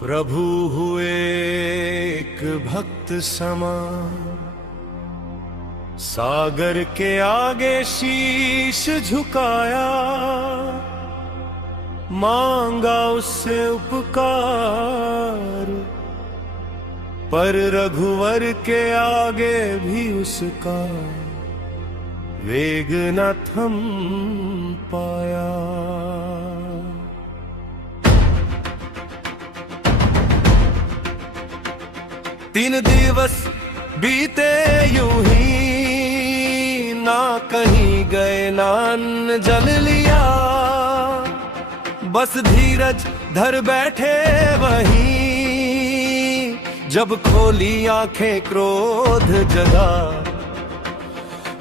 प्रभु हुए एक भक्त समान, सागर के आगे शीश झुकाया, मांगा उससे उपकार, पर रघुवर के आगे भी उसका वेग न थम पाया। 3 दिवस बीते यूं ही, ना कहीं गए ना अन्न जल लिया, बस धीरज धर बैठे वहीं। जब खोली आंखें क्रोध जगा,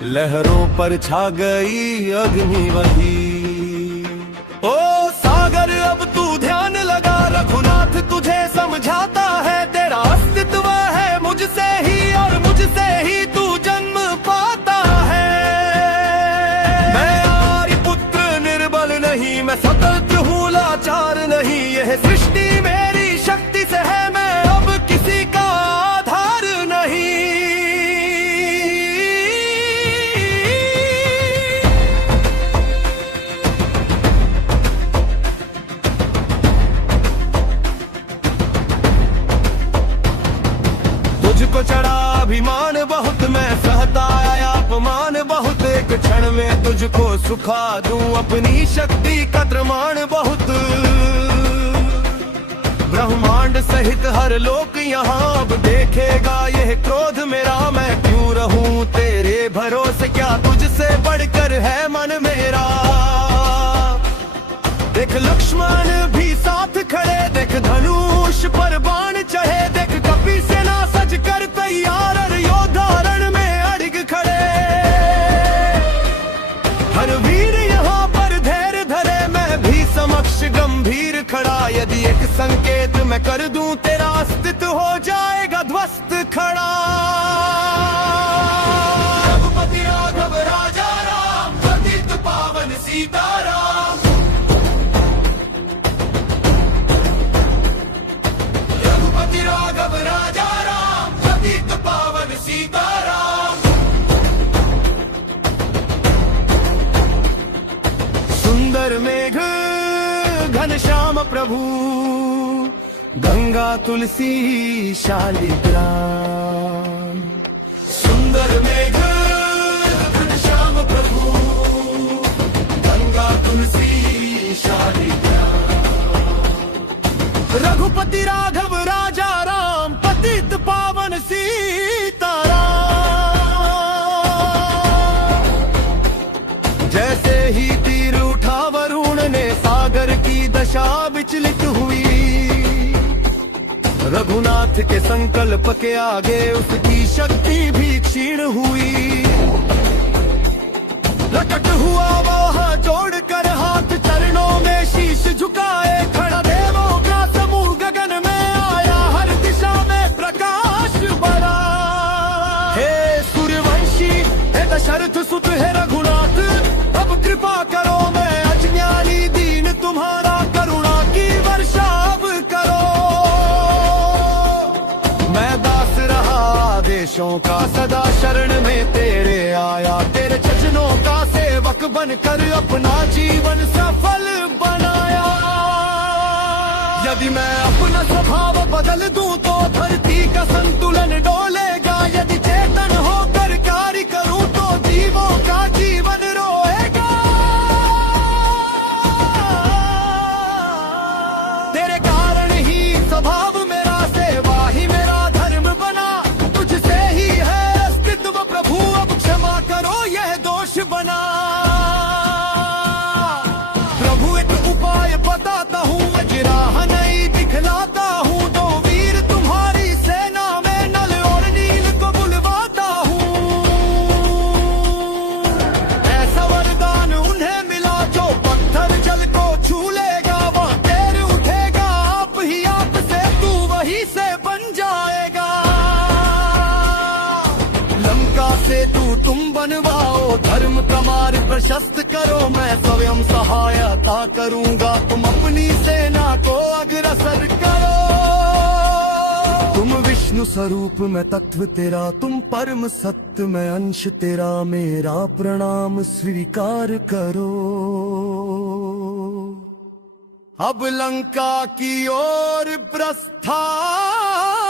लहरों पर छा गई अग्नि वही। ओ सागर अब तू ध्यान लगा, रघुनाथ तुझे समझाता है, तेरा अस्तित्व है मुझसे ही और मुझसे ही तू जन्म पाता है। मैं आर्य पुत्र निर्बल नहीं, मैं स्वतंत्र हूँ लाचार नहीं, यह सृष्टि मेरी शक्ति से है, मैं अब किसी का आधार नहीं। तुझको चढ़ा अभिमान बहुत, मैं सहता आया अपमान बहुत, एक क्षण में तुझको सुखा दूं अपनी शक्ति का प्रमाण बहुत। ब्रह्मांड सहित हर लोक यहाँ अब देखेगा यह क्रोध मेरा, मैं क्यों रहूं तेरे भरोसे, क्या तुझसे बढ़कर है मन मेरा। देख लक्ष्मण भी साथ खड़े, देख धनुष पर बाण चढ़े, देख कपि सेना सज कर तैयार, योद्धा रण में अड़ग खड़े। हर वीर यहाँ पर धैर्य धरे, मैं भी समक्ष गंभीर खड़ा, यदि एक संकेत मैं कर दूं तेरा अस्तित्व हो जाएगा ध्वस्त खड़ा। रघुपति राघव राजा राम, पतित पावन सीताराम। रघुपति राघव राजा राम, पतित पावन सीताराम। सुंदर मेघ घनश्याम प्रभु, गंगा तुलसी शालिग्राम। सुंदर मेघ घनश्याम प्रभु, गंगा तुलसी शालिग्राम। रघुपति राघव राजा राम, पतित पावन सीताराम। जैसे ही तीर उठा वरुण ने, सागर की दशा विचलित हुई, रघुनाथ के संकल्प के आगे उसकी शक्ति भी क्षीण हुई। प्रकट हुआ वो हाथ जोड़कर, हाथ चरणों में शीश झुकाए खड़ा, देवों का समूह गगन में आया, हर दिशा में प्रकाश बड़ा। हे सूर्यवंशी, हे दशरथ सुत, हे रघुनाथ, अब कृपा करो, मैं अज्ञानी दीन तुम्हारा करुणा की वर्षा अब करो। मैं दास रहा आदेशों का, सदा शरण में तेरे आया, तेरे चरणों का सेवक बनकर अपना जीवन सफल बनाया। यदि मैं अपना स्वभाव बदल दूं तो धरती का संतुलन डोलेगा, यदि चेतन होकर कार्य करूं तो जीवों का जीवन रोएगा। तेरे कारण ही स्वभाव मेरा, सेवा ही मेरा धर्म बना, तुझसे ही है अस्तित्व प्रभु, अब क्षमा करो यह दोष बना। प्रभु एक उपाय बताता हूँ, मैं राह नहीं दिखलाता हूँ, 2 वीर तुम्हारी सेना में नल और नील को बुलवाता हूँ। धर्म का मार्ग प्रशस्त करो, मैं स्वयं सहायता करूंगा, तुम अपनी सेना को अग्रसर करो। तुम विष्णु स्वरूप मैं तत्व तेरा, तुम परम सत्य मैं अंश तेरा, मेरा प्रणाम स्वीकार करो। अब लंका की ओर प्रस्थान